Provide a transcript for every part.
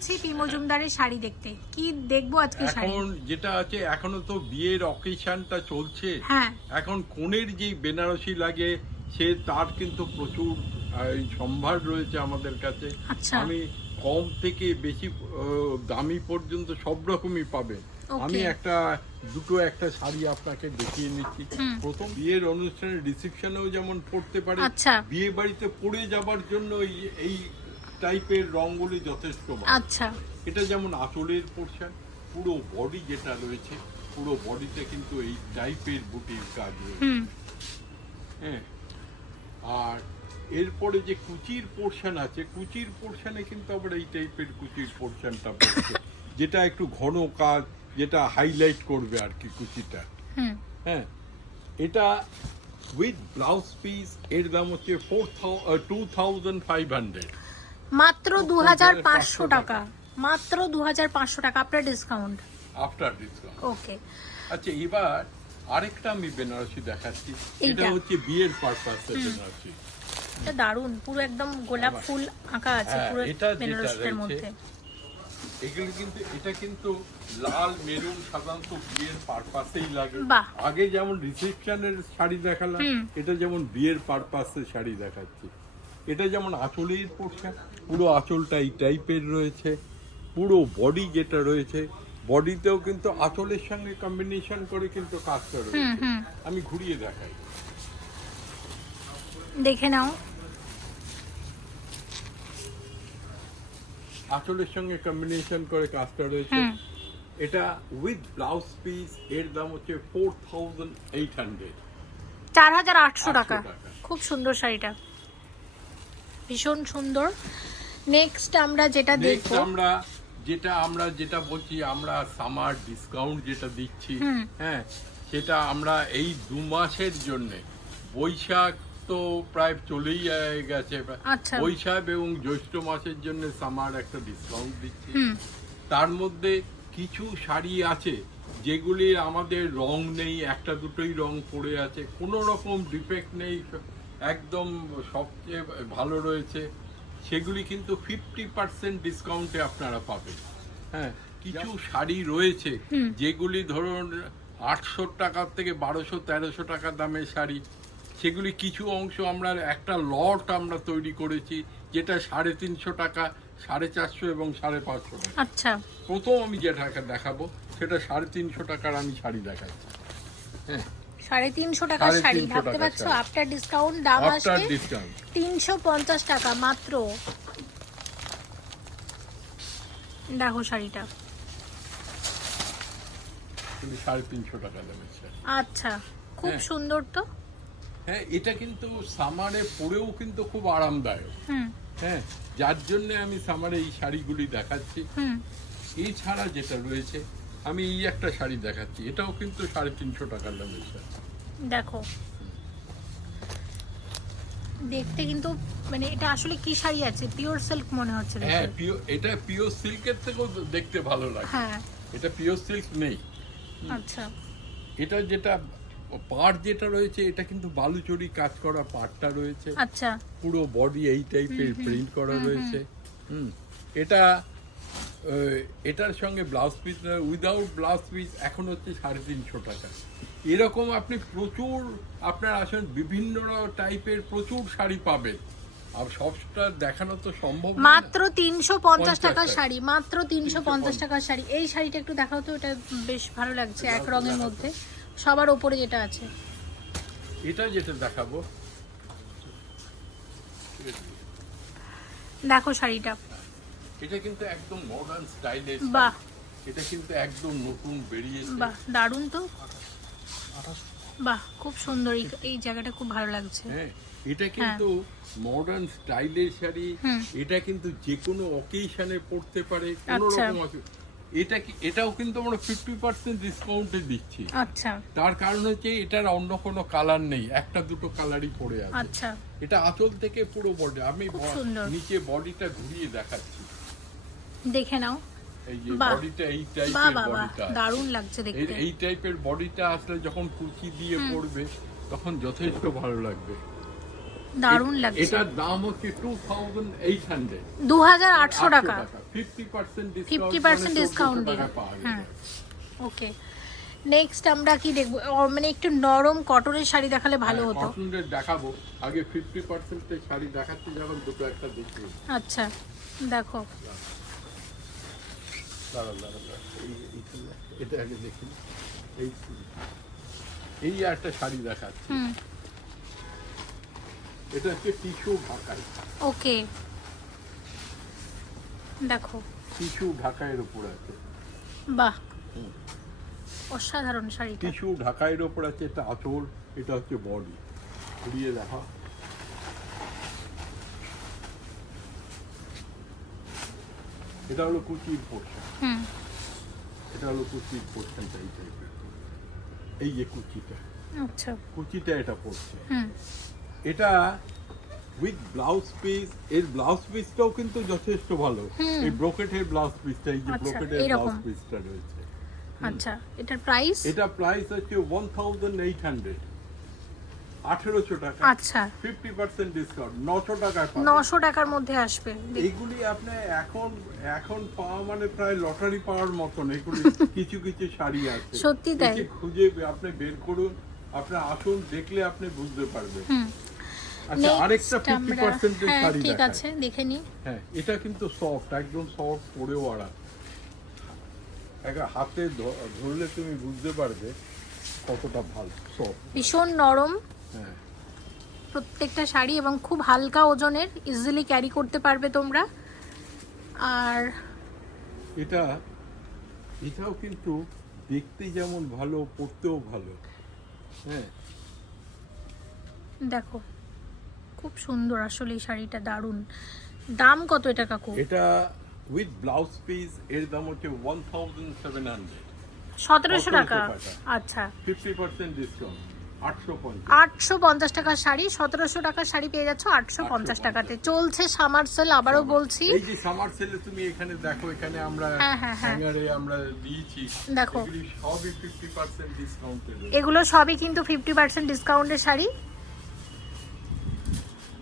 এসেছি পি মজুমদারের শাড়ি দেখতে। কি দেখব আজকে শাড়ি? এখন যেটা আছে এখনও তো বিয়ের অকেশনটা চলছে। হ্যাঁ। এখন কোণের যে বেনারসি লাগে সে তার কিন্তু প্রচুর সম্ভার রয়েছে আমাদের কাছে। আচ্ছা। আমি কম থেকে বেশি দামি পর্যন্ত সব রকমই পাবে। আমি একটা দুটো একটা শাড়ি আপনাকে দেখিয়ে নিচ্ছি। প্রথম বিয়ের অনুষ্ঠানে রিসেপশনেও যেমন পড়তে পারে আচ্ছা। বিয়ে বাড়িতে পড়ে যাবার জন্য এই টাইপের রঙগুলি যথেষ্ট আচ্ছা। এটা যেমন আঁচলের পোর্শন পুরো বডি যেটা রয়েছে পুরো বডিতে কিন্তু এই টাইপের বুটির কাজ রয়েছে। হুম। হ্যাঁ। আর এরপরে যে কুচির পোর্শন আছে কুচির পোর্শনে কিন্তু আবার এই টাইপের কুচির পোর্শনটা পড়ছে যেটা একটু ঘন কাজ যেটা হাইলাইট করবে আর কি কুচিটা। হুম। হ্যাঁ। এটা উইথ ব্লাউজ পিস এর দাম হচ্ছে four two thousand five hundred মাত্র দু হাজার পাঁচশো টাকা। মাত্র দু হাজার পাঁচশো টাকা আপনার ডিসকাউন্ট আফটার ডিসকাউন্ট ওকে আচ্ছা এবার আরেকটা আমি বেনারসি দেখাচ্ছি। এটা হচ্ছে বিয়ের পারপাসে বেনারসি। এটা দারুণ পুরো একদম গোলাপ ফুল আঁকা আছে হ্যাঁ, পুরো এটা যেটা মধ্যে। এগুলো কিন্তু এটা কিন্তু লাল মেরুন সাধারণত বিয়ের পারপাসেই লাগে। আগে যেমন রিসেপশনের শাড়ি দেখালাম এটা যেমন বিয়ের পারপাসে শাড়ি দেখাচ্ছি। এটা যেমন আঁচলের পোশাক পুরো আঁচলটা এই টাইপের রয়েছে পুরো বডি যেটা রয়েছে বডিতেও কিন্তু আঁচলের সঙ্গে কম্বিনেশন করে কিন্তু কাজটা রয়েছে। আমি ঘুরিয়ে দেখাই। দেখে নাও। আঁচলের সঙ্গে কম্বিনেশন করে কাজটা রয়েছে। এটা উইথ ব্লাউজ পিস এর দাম হচ্ছে ফোর থাউজেন্ড এইট হান্ড্রেড চার হাজার আটশো 800 টাকা। টাকা। খুব সুন্দর শাড়িটা। ভীষণ সুন্দর। নেক্সট আমরা যেটা দেখব আমরা যেটা আমরা যেটা বলছি আমরা সামার ডিসকাউন্ট যেটা দিচ্ছি হ্যাঁ সেটা আমরা এই দু মাসের জন্য বৈশাখ তো প্রায় চলেই গেছে। আচ্ছা। বৈশাখ এবং জ্যৈষ্ঠ মাসের জন্য সামার একটা ডিসকাউন্ট দিচ্ছি। তার মধ্যে কিছু শাড়ি আছে যেগুলি আমাদের রং নেই একটা দুটোই রং পড়ে আছে কোনো রকম ডিফেক্ট নেই একদম সবচেয়ে ভালো রয়েছে। সেগুলি কিন্তু ফিফটি পার্সেন্ট ডিসকাউন্টে আপনারা পাবেন। হ্যাঁ কিছু শাড়ি রয়েছে যেগুলি ধরুন আটশো টাকার থেকে বারোশো তেরোশো টাকা দামের শাড়ি। সেগুলি কিছু অংশ আমরা একটা লট আমরা তৈরি করেছি যেটা সাড়ে তিনশো টাকা সাড়ে চারশো এবং সাড়ে পাঁচশো টাকা। আচ্ছা। প্রথম আমি যেটা দেখাবো সেটা সাড়ে তিনশো টাকার আমি শাড়ি দেখাচ্ছি। হ্যাঁ সাড়ে তিনশো টাকার শাড়ি। ভাবতে পারছ আফটার ডিসকাউন্ট দাম আসবে তিনশো পঞ্চাশ টাকা মাত্র। দেখো শাড়িটা। সাড়ে তিনশো টাকা আচ্ছা খুব হ্যাঁ। সুন্দর তো। হ্যাঁ এটা কিন্তু সামারে পরেও কিন্তু খুব আরামদায়ক। হুম। হ্যাঁ যার জন্য আমি সামারে এই শাড়িগুলি দেখাচ্ছি। হুম। এছাড়া যেটা রয়েছে আমি এই একটা শাড়ি দেখাচ্ছি এটাও কিন্তু সাড়ে তিনশো টাকার দামের শাড়ি। দেখো। দেখতে কিন্তু মানে এটা আসলে কি শাড়ি আছে? পিওর সিল্ক মনে হচ্ছে হ্যাঁ পিও এটা পিওর সিল্কের থেকেও দেখতে ভালো লাগে। হ্যাঁ। এটা পিওর সিল্ক নেই। আচ্ছা। এটা যেটা পাড় যেটা রয়েছে এটা কিন্তু বালুচরি কাজ করা পাটটা রয়েছে। আচ্ছা। পুরো বডি এই টাইপের প্রিন্ট করা রয়েছে। হুম। এটা এটার সঙ্গে blouse piece without blouse piece এখন হচ্ছে সাড়ে তিনশো টাকা। এরকম আপনি প্রচুর আপনার আসেন বিভিন্ন টাইপের প্রচুর শাড়ি পাবেন। আর সবটা দেখানো তো সম্ভব মাত্র তিনশো পঞ্চাশ টাকার শাড়ি মাত্র তিনশো পঞ্চাশ টাকার শাড়ি। এই শাড়িটা একটু দেখাও তো এটা বেশ ভালো লাগছে এক রঙের মধ্যে। সবার ওপরে যেটা আছে। এটা যেটা দেখাবো। দেখো শাড়িটা। এটা কিন্তু একদম মডার্ন স্টাইলের বাহ। এটা কিন্তু একদম নতুন বেরিয়েছে বাহ দারুণ তো। বাহ খুব সুন্দর। এই- জায়গাটা খুব ভালো লাগছে। হ্যাঁ এটা কিন্তু মডার্ন স্টাইলের শাড়ি এটা কিন্তু যে কোনো অকেশনে পড়তে পারে কোনো আচ্ছা। রকম এটা কি এটাও কিন্তু আমরা ফিফটি পার্সেন্ট ডিসকাউন্টে দিচ্ছি। আচ্ছা। তার কারণ হচ্ছে এটার অন্য কোনো কালার নেই একটা দুটো কালারই পড়ে আছে। আচ্ছা। এটা আঁচল থেকে পুরো বডি আমি নিচে বডিটা ঘুরিয়ে দেখাচ্ছি। দেখে নাও। দারুণ লাগছে দেখতে। এই টাইপের বডিটা আসলে যখন দিয়ে পড়বে তখন যথেষ্ট ভালো লাগবে। দারুণ লাগছে। এটার দাম হচ্ছে টাকা। ডিসকাউন্ট দিয়ে হ্যাঁ। ওকে নেক্সট আমরা কি দেখব? মানে একটু নরম কটনের শাড়ি দেখালে ভালো হতো। কটনের দেখাবো। আগে ফিফটি পার্সেন্টের শাড়ি দেখাচ্ছি যখন দুটো একটা দেখি আচ্ছা। দেখো। দাঁড়ান দাঁড়ান এটা আগে দেখি এই এই একটা শাড়ি দেখাচ্ছি। এটা হচ্ছে টিস্যু ঢাকাই ওকে। দেখো। টিস্যু ঢাকাইয়ের উপর আছে। বাহ। অসাধারণ শাড়ি টিস্যু ঢাকাইয়ের উপর আছে এটা আঁচল এটা হচ্ছে বডি। ঘুরিয়ে দেখা এটা হলো কুচির পোর্শন হুম। এটা হলো কুচির পোর্শনটা এই টাইপের এই যে কুচিটা আচ্ছা। কুচিটা এটা পড়ছে হুম। এটা উইথ ব্লাউজ পিস এর ব্লাউজ পিসটাও কিন্তু যথেষ্ট ভালো। এই ব্রোকেটের ব্লাউজ পিসটা এই যে ব্রোকেটের। ব্লাউজ পিসটা রয়েছে। আচ্ছা এটার প্রাইস এটা প্রাইস হচ্ছে ওয়ান থাউজেন্ড এইট হান্ড্রেড আঠেরোশো টাকা। আচ্ছা। ফিফটি পার্সেন্ট ডিসকাউন্ট নশো। নশো টাকার মধ্যে আসবে। এইগুলি আপনি এখন এখন পাওয়া মানে প্রায় লটারি পাওয়ার মতন এগুলি কিছু কিছু শাড়ি আছে। সত্যি তাই। খুঁজে আপনি বের করুন আপনি আসুন দেখলে আপনি বুঝতে পারবেন। আচ্ছা আরেকটা ফিফটি পার্সেন্টের হ্যাঁ শাড়ি ঠিক আছে দেখে নি। হ্যাঁ এটা কিন্তু সফট একদম সফট পরেও আরাম একটা হাতে ধরলে তুমি বুঝতে পারবে কতটা ভালো সফট ভীষণ নরম। প্রত্যেকটা শাড়ি এবং খুব হালকা ওজনের ইজিলি ক্যারি করতে পারবে তোমরা। আর এটা এটাও কিন্তু দেখতে যেমন ভালো পড়তেও ভালো। হ্যাঁ। দেখো খুব সুন্দর আসলে এই শাড়িটা দারুণ। দাম কত এটা কাকু? এটা উইথ ব্লাউজ পিস এর দাম হচ্ছে ওয়ান থাউজেন্ড সেভেন হান্ড্রেড সতেরোশো টাকা। আচ্ছা। ফিফটি পার্সেন্ট ডিসকাউন্ট আটশো পঞ্চাশ। টাকার শাড়ি সতেরোশো টাকার শাড়ি পেয়ে যাচ্ছ আটশো পঞ্চাশ টাকাতে। চলছে সামার সেল আবারও বলছি। এই যে সামার সেলে তুমি এখানে দেখো এখানে আমরা হ্যাঁ, হ্যাঁ, হ্যাঁ। হ্যাঙ্গারে আমরা দিয়েছি। দেখো। সবই ডিসকাউন্টে এগুলো সবই কিন্তু ফিফটি পার্সেন্ট ডিসকাউন্টের শাড়ি।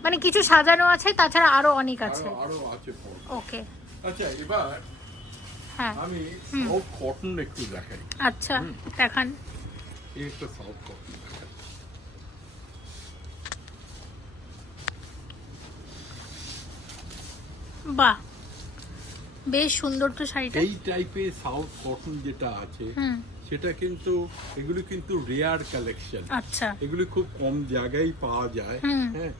মানে কিছু সাজানো আছে তাছাড়া আরও অনেক আছে। আরও আছে ওকে। আচ্ছা এবার হ্যাঁ। আমি সাউথ কটন একটু দেখাই। আচ্ছা দেখান। এই একটা কটন দেখাই বাহ। বেশ সুন্দর তো শাড়িটা। এই টাইপের সাউথ কটন যেটা আছে সেটা কিন্তু এগুলো কিন্তু রেয়ার কালেকশন আচ্ছা। এগুলি খুব কম জায়গায় পাওয়া যায়। হ্যাঁ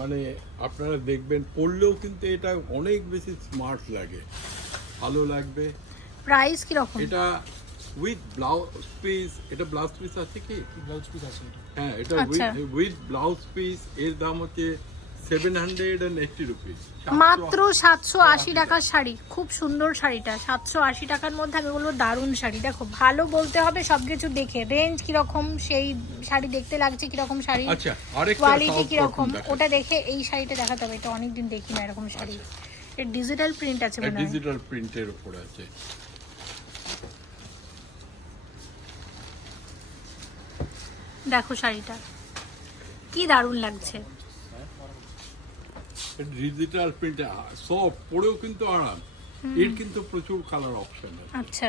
মানে আপনারা দেখবেন পড়লেও কিন্তু এটা অনেক বেশি স্মার্ট লাগে। ভালো লাগবে। প্রাইস কীরকম? এটা উইথ ব্লাউজ পিস এটা ব্লাউজ পিস আছে কি? ব্লাউজ পিস আছে হ্যাঁ এটা। উইথ ব্লাউজ পিস এর দাম হচ্ছে মাত্র সাতশো আশি টাকার শাড়ি। খুব সুন্দর শাড়িটা। সাতশো আশি টাকার মধ্যে আমি বলব দারুণ শাড়ি। দেখো ভালো বলতে হবে সবকিছু দেখে। রেঞ্জ কীরকম সেই শাড়ি দেখতে লাগছে কীরকম শাড়ি? আচ্ছা কোয়ালিটি কীরকম? ওটা দেখে এই শাড়িটা দেখাতে হবে। এটা অনেকদিন দেখি না এরকম শাড়ি। এর ডিজিটাল প্রিন্ট আছে মনে হয়। ডিজিটাল প্রিন্টের উপর আছে। দেখো শাড়িটা। কি দারুণ লাগছে। ডিজিটাল প্রিন্টে সব পরেও কিন্তু আরাম। এর কিন্তু প্রচুর কালার অপশন আছে। আচ্ছা।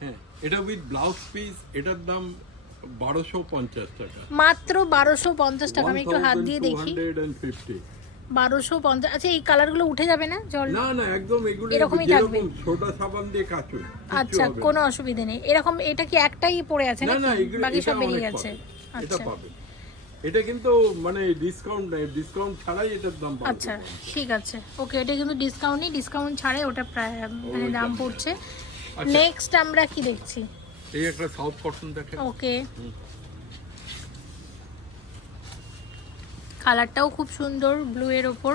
হ্যাঁ এটা উইথ ব্লাউজ পিস এটার দাম বারোশো পঞ্চাশ টাকা। মাত্র বারোশো পঞ্চাশ টাকা। আমি একটু হাত দিয়ে দেখি। বারোশো পঞ্চাশ আচ্ছা এই কালারগুলো উঠে যাবে না জল? না না একদম এগুলো এরকমই থাকবে। সোডা সাবান দিয়ে কাচুন আচ্ছা কোনো অসুবিধা নেই। এরকম এটা কি একটাই পড়ে আছে না বাকি সব বেরিয়ে গেছে। আচ্ছা। এটা কিন্তু মানে ডিসকাউন্ট নাই ডিসকাউন্ট ছাড়াই এটার দাম আচ্ছা ঠিক আছে। ওকে এটা কিন্তু ডিসকাউন্ট নেই ডিসকাউন্ট ছাড়াই ওটা প্রায় মানে দাম পড়ছে। আচ্ছা। নেক্সট আমরা কি দেখছি? এই একটা সাউথ কটন দেখেন। ওকে। কালারটাও খুব সুন্দর ব্লু এর ওপর।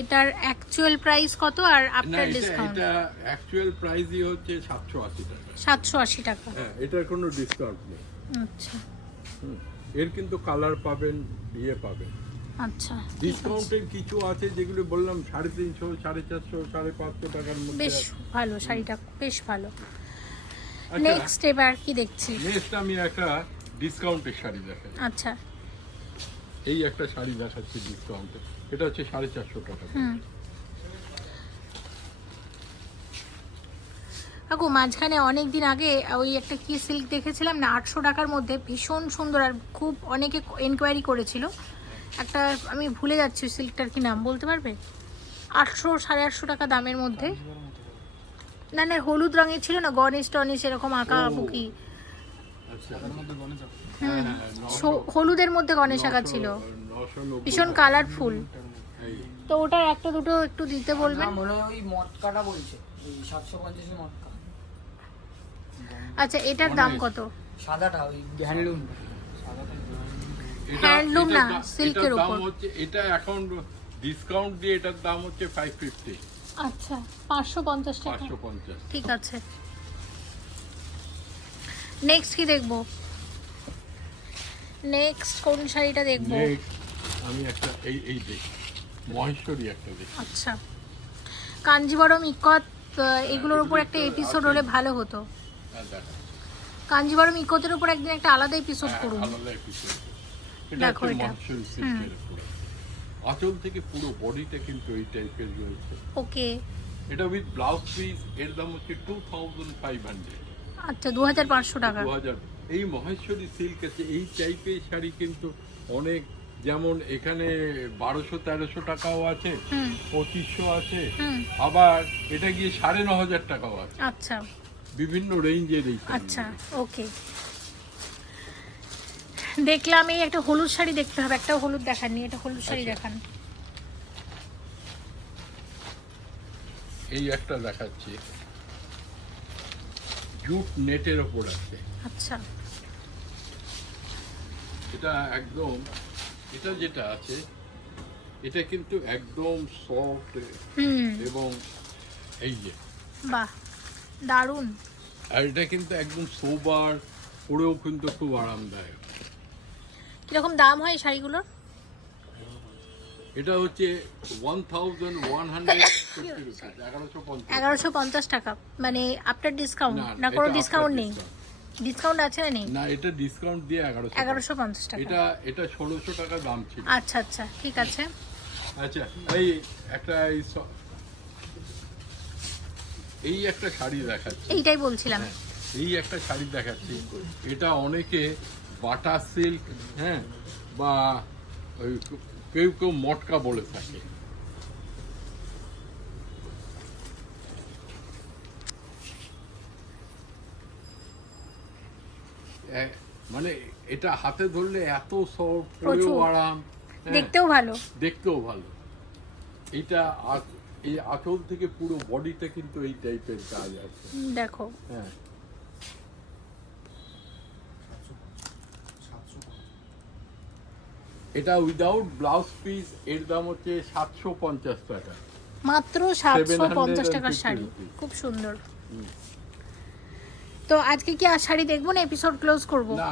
এটার অ্যাকচুয়াল প্রাইস কত আর আফটার ডিসকাউন্ট এটা অ্যাকচুয়াল প্রাইসই হচ্ছে সাতশো আশি টাকা। সাতশো আশি টাকা। হ্যাঁ এটার কোনো ডিসকাউন্ট নেই। আচ্ছা। এর কিন্তু কালার পাবেন ইয়ে পাবেন। আচ্ছা ডিসকাউন্টের কিছু আছে যেগুলো বললাম সাড়ে তিনশো সাড়ে চারশো সাড়ে পাঁচশো টাকার মধ্যে বেশ ভালো শাড়িটা বেশ ভালো। আচ্ছা। নেক্সট এবার কি দেখছি? নেক্সট আমি একটা ডিসকাউন্টের শাড়ি দেখাই। আচ্ছা। এই একটা শাড়ি দেখাচ্ছি ডিসকাউন্টে এটা হচ্ছে সাড়ে চারশো টাকা। কাকু মাঝখানে অনেক দিন আগে ওই একটা কি সিল্ক দেখেছিলাম না আটশো টাকার মধ্যে ভীষণ সুন্দর আর খুব অনেকে এনকোয়ারি করেছিল। একটা আমি ভুলে যাচ্ছি ওই সিল্কটার কি নাম বলতে পারবে? আটশো সাড়ে আটশো টাকা দামের মধ্যে। না না হলুদ রঙের ছিল না গণেশ টনেশ এরকম আঁকা আচ্ছা হুম সো- হলুদের মধ্যে গণেশ আঁকা ছিল। ভীষণ কালারফুল তো ওটার একটা দুটো একটু দিতে বলবেন? হয় ওই মটকাটা বলছে সাতশো পঞ্চাশের মটকা। আচ্ছা এটার দাম কত? সাদাটা ওই হ্যান্ডলুম এটার না, দাম হচ্ছে এটা এখন ডিসকাউন্ট দিয়ে এটার দাম হচ্ছে ফাইভ ফিফটি আচ্ছা পাঁচশো পঞ্চাশ টাকা। পাঁচশো পঞ্চাশ। ঠিক আছে। নেক্সট কি দেখব? নেক্সট কোন শাড়িটা দেখব? আমি একটা এই এই দেখি মহেশ্বরী একটা দেখি। আচ্ছা। কাঞ্জিবরম ইকত এগুলোর উপর একটা এপিসোড হলে ভালো হতো। ইকতের উপর একদিন একটা আলাদা এপিসোড হ্যাঁ, করুন। আলাদা episode। এটা দেখো হচ্ছে সিল্কের উপরে। আঁচল থেকে পুরো বডিটা কিন্তু এই টাইপের রয়েছে। ওকে। এটা উইথ ব্লাউজ পিস এর দাম হচ্ছে টু থাউজেন্ড ফাইভ হান্ড্রেড আচ্ছা দু হাজার পাঁচশো টাকা। দু হাজার এই মহেশ্বরী সিল্ক আছে এই টাইপের শাড়ি কিন্তু অনেক যেমন এখানে বারোশো তেরোশো টাকাও আছে পঁচিশশো আছে। আবার এটা গিয়ে সাড়ে ন হাজার টাকাও আছে। আচ্ছা। বিভিন্ন রেঞ্জের আচ্ছা ওকে দেখলাম এই একটা হলুদ শাড়ি দেখতে হবে একটা হলুদ দেখাননি এটা হলুদ শাড়ি আচ্ছা। দেখান। এই একটা দেখাচ্ছি। জুট নেটের ওপর আছে। আচ্ছা। এটা একদম এটা যেটা আছে এটা কিন্তু একদম সফট এবং এই যে। বাহ দারুণ। আর এটা কিন্তু একদম সোবার পরেও কিন্তু খুব আরামদায়ক। কীরকম দাম হয় শাড়িগুলোর? এটা হচ্ছে ওয়ান থাউজেন্ড ওয়ান হান্ড্রেড এগারোশো পঞ্চাশ টাকা। মানে আফটার ডিসকাউন্ট না, কোনো ডিসকাউন্ট নেই? ডিসকাউন্ট আছে না নেই? না এটা ডিসকাউন্ট দিয়ে এগারোশো এগারোশো পঞ্চাশ টাকা। এটা এটা ষোলোশো টাকা দাম ছিল। আচ্ছা আচ্ছা ঠিক আছে। আচ্ছা এই একটা এই এই একটা শাড়ি দেখাচ্ছি। এইটাই বলছিলাম। হ্যাঁ, এই একটা শাড়ি দেখাচ্ছি। এটা অনেকে বাটা সিল্ক হ্যাঁ বা ওই কেউ কেউ মটকা বলে থাকে। মানে এটা হাতে ধরলে এত সফট প্রচুর। আরাম হ্যাঁ, দেখতেও ভালো। দেখতেও ভালো। এটা এই আঁচল থেকে পুরো বডিটা কিন্তু এই টাইপের কাজ আছে। দেখো। হ্যাঁ। এটা উইদাউট ব্লাউজ পিস এর দাম হচ্ছে সাতশো পঞ্চাশ টাকা। মাত্র সাতশো পঞ্চাশ টাকার শাড়ি। খুব সুন্দর। তো আজকে কি আর শাড়ি দেখব না এপিসোড ক্লোজ করব? না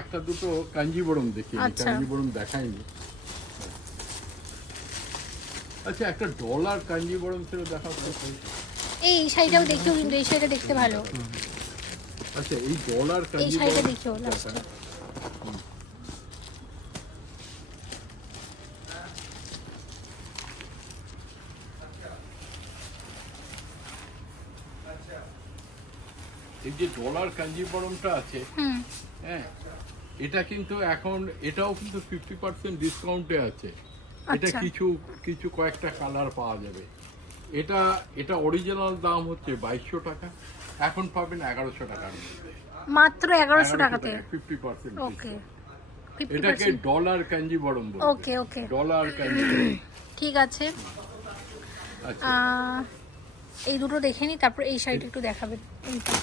একটা দুটো কাঞ্জিবরম দেখি আচ্ছা। কাঞ্জিবরম দেখাইনি। আচ্ছা একটা ডলার কাঞ্জিবরম ছিল দেখা এই শাড়িটাও দেখিও কিন্তু এই শাড়িটা দেখতে ভালো। আচ্ছা এই ডলার এই শাড়িটা কাঞ্জিবরম দেখিও লাস্টে এই যে ডলার কাঞ্জিবরমটা আছে হ্যাঁ এটা কিন্তু এখন এটাও কিন্তু ফিফটি পার্সেন্ট ডিসকাউন্টে আছে। এটা আচ্ছা। কিছু কিছু কয়েকটা কালার পাওয়া যাবে। এটা এটা অরিজিনাল দাম হচ্ছে বাইশশো টাকা এখন পাবেন এগারোশো টাকার মধ্যে। মাত্র এগারোশো টাকাতে? ফিফটি পার্সেন্ট ওকে এটাকে ডলার কাঞ্জিবরম বলে ওকে ওকে ডলার কাঞ্জিবরম ঠিক আছে। আচ্ছা। এই দুটো দেখে নিই তারপর এই শাড়িটা একটু দেখাবেন এইটা।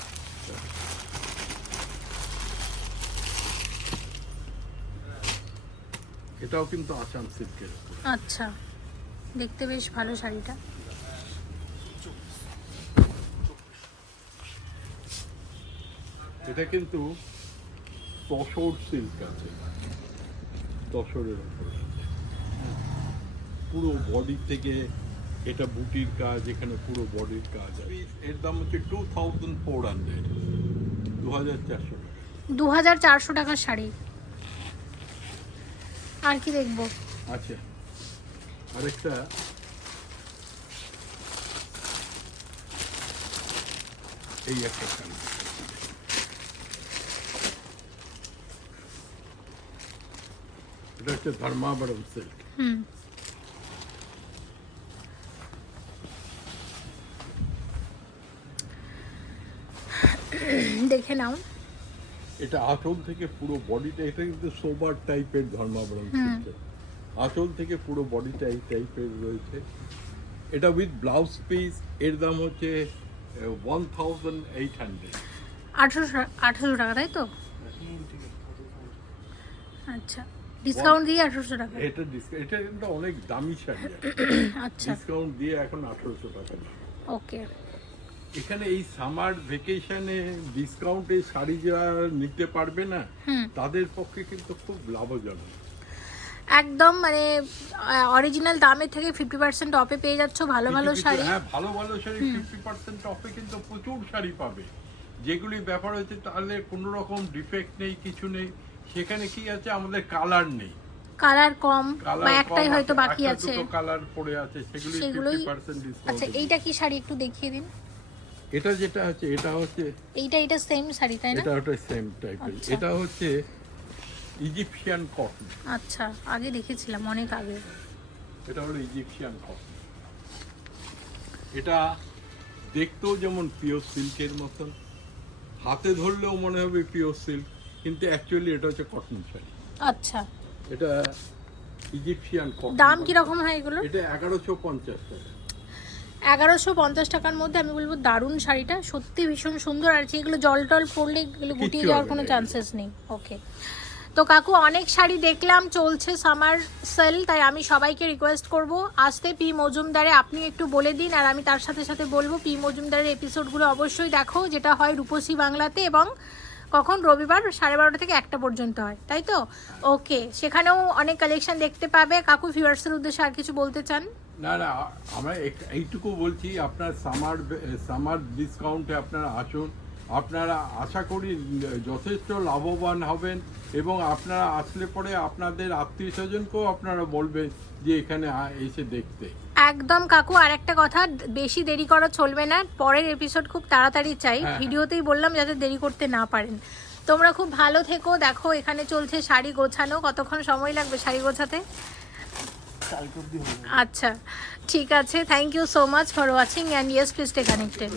এটাও কিন্তু আসাম সিল্কের আচ্ছা দেখতে বেশ ভালো শাড়িটা। এটা কিন্তু তসর সিল্ক আছে। তসরের উপর পুরো বডি থেকে এটা বুটির কাজ এখানে পুরো বডির কাজ এর দাম হচ্ছে টু থাউজেন্ড ফোর হান্ড্রেড দু হাজার চারশো টাকা। দু হাজার চারশো টাকার শাড়ি। আর কি দেখব? আচ্ছা। আরেকটা। এই একটা এটা হচ্ছে ধর্মাবরম সিল্ক হুম। দেখে নাও। এটা আঁচল থেকে পুরো বডিটা এটা কিন্তু সোবার টাইপের ধর্মাবরম সিল্ক আঁচল থেকে পুরো বডিটা এই টাইপের রয়েছে। এটা উইথ ব্লাউজ পিস এর দাম হচ্ছে ওয়ান থাউজেন্ড এইট হান্ড্রেড আঠারোশো আঠারোশো টাকা তাই তো? আচ্ছা ডিসকাউন্ট দিয়ে আঠারোশো টাকা। এটা ডিসকাউন্ট এটা কিন্তু অনেক দামি শাড়ি। আচ্ছা। ডিসকাউন্ট দিয়ে এখন আঠারোশো টাকা। ওকে এখানে এই সামার ভেকেশনে ডিসকাউন্টে শাড়ি যারা নিতে পারবে না তাদের পক্ষে কিন্তু খুব লাভজনক। একদম মানে অরিজিনাল দামের থেকে ফিফটি পার্সেন্ট অফে পেয়ে যাচ্ছ ভালো ভালো শাড়ি। হ্যাঁ ভালো ভালো শাড়ি ফিফটি পার্সেন্ট অফে কিন্তু প্রচুর শাড়ি পাবে। যেগুলি ব্যাপার হচ্ছে তাহলে কোনো রকম ডিফেক্ট নেই কিছু নেই। সেখানে কি আছে? আমাদের কালার নেই। কালার কম বা একটাই হয়তো বাকি আছে। কালার পড়ে আছে সেগুলি আচ্ছা এইটা কি শাড়ি একটু দেখিয়ে দিন। এটা যেটা হচ্ছে এটা হচ্ছে এইটা এটা সেম শাড়ি তাই না? এটা হচ্ছে সেম টাইপের। এটা হচ্ছে ইজিপশিয়ান কটন আচ্ছা আগে দেখেছিলাম অনেক আগে। এটা হলো ইজিপশিয়ান কটন এটা দেখতেও যেমন পিওর সিল্কের মতন হাতে ধরলেও মনে হবে পিওর সিল্ক কিন্তু অ্যাকচুয়ালি এটা হচ্ছে কটন শাড়ি। আচ্ছা। এটা ইজিপশিয়ান কটন দাম কীরকম হয় এগুলো এটা এগারোশো পঞ্চাশ টাকা। এগারোশো পঞ্চাশ টাকার মধ্যে আমি বলব দারুণ শাড়িটা। সত্যি ভীষণ সুন্দর আর কি এগুলো জল টল পড়লে এগুলো গুটিয়ে যাওয়ার কোনো চান্সেস নেই। ওকে তো কাকু অনেক শাড়ি দেখলাম চলছে সামার সেল তাই আমি সবাইকে রিকোয়েস্ট করব আসতে পি মজুমদারে আপনি একটু বলে দিন আর আমি তার সাথে সাথে বলব পি মজুমদারের এপিসোডগুলো অবশ্যই দেখো যেটা হয় রূপসী বাংলাতে এবং কখন? রবিবার সাড়ে বারোটা থেকে একটা পর্যন্ত হয় তাই তো? ওকে সেখানেও অনেক কালেকশন দেখতে পাবে। কাকু ভিউয়ার্সের উদ্দেশ্যে আর কিছু বলতে চান? না না আমরা এইটুকু বলছি আপনার সামার সামার ডিসকাউন্টে আপনারা আসুন। আপনারা আশা করি যথেষ্ট লাভবান হবেন এবং আপনারা আসলে পরে আপনাদের আত্মীয় স্বজনকেও আপনারা বলবেন যে এখানে এসে দেখতে। একদম কাকু আর একটা কথা বেশি দেরি করা চলবে না। পরের এপিসোড খুব তাড়াতাড়ি চাই। হ্যাঁ। ভিডিওতেই বললাম যাতে দেরি করতে না পারেন। তোমরা খুব ভালো থেকো। দেখো এখানে চলছে শাড়ি গোছানো। কতক্ষণ সময় লাগবে শাড়ি গোছাতে কালকে অব্দি হয়ে যাবে। আচ্ছা ঠিক আছে। Thank you so much for watching and yes please stay connected